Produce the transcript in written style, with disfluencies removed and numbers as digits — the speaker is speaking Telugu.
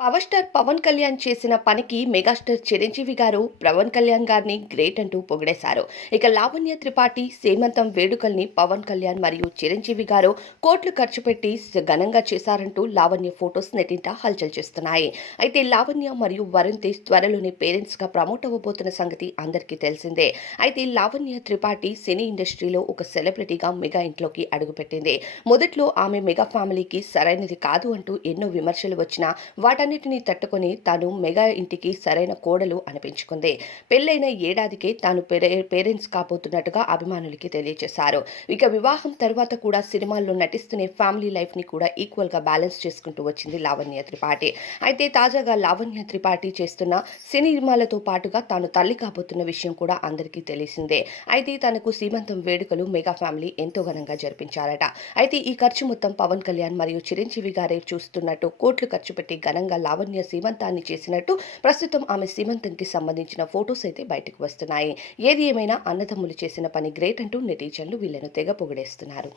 పవర్ స్టార్ పవన్ కళ్యాణ్ చేసిన పనికి మెగాస్టార్ చిరంజీవి గారు పవన్ కళ్యాణ్ గారిని గ్రేట్ అంటూ పొగిడేశారు. ఇక లావణ్య త్రిపాఠి సీమంతం వేడుకల్ని పవన్ కళ్యాణ్ మరియు చిరంజీవి గారు కోట్లు ఖర్చు పెట్టి ఘనంగా చేశారంటూ లావణ్య ఫొటోస్ నెట్టింట హల్చల్ చేస్తున్నాయి. అయితే లావణ్య మరియు వరుణ్ తేజ్ త్వరలోనే పేరెంట్స్ గా ప్రమోట్ అవ్వబోతున్న సంగతి అందరికీ తెలిసిందే. అయితే లావణ్య త్రిపాఠి సినీ ఇండస్ట్రీలో ఒక సెలబ్రిటీగా మెగా ఇంట్లోకి అడుగుపెట్టింది. మొదట్లో ఆమె మెగా ఫ్యామిలీకి సరైనది కాదు అంటూ ఎన్నో విమర్శలు వచ్చినా వాటన్నిటిని తట్టుకొని తాను మెగా ఇంటికి సరైన కోడలు అనిపించుకుంది. పెళ్లైన ఏడాదికే తాను పేరెంట్స్ కాబోతున్నట్టుగా అభిమానులకి తెలియజేశారు. ఇక వివాహం తర్వాత కూడా సినిమాల్లో నటిస్తూనే ఫ్యామిలీ లైఫ్ ని కూడా ఈక్వల్ గా బ్యాలెన్స్ చేసుకుంటూ వచ్చింది లావణ్య త్రిపాఠి. అయితే తాజాగా లావణ్య త్రిపాఠి చేస్తున్న సినిమాలతో పాటుగా తాను తల్లి కాబోతున్న విషయం కూడా అందరికీ తెలిసిందే. అయితే తనకు సీమంతం వేడుకలు మెగా ఫ్యామిలీ ఎంతో ఘనంగా జరిపించారట. అయితే ఈ ఖర్చు మొత్తం పవన్ కళ్యాణ్ మరియు చిరంజీవి గారే చూస్తున్నట్టు కోట్లు ఖర్చు పెట్టి ఘనంగా లావణ్య సీమంతాన్ని చేసినట్టు ప్రస్తుతం ఆమె సీమంతంకి సంబంధించిన ఫొటోస్ అయితే బయటకు వస్తున్నాయి. ఏది ఏమైనా అన్నదమ్ములు చేసిన పని గ్రేట్ అంటూ నెటిజన్లు వీళ్ళను తెగ పొగిడేస్తున్నారు.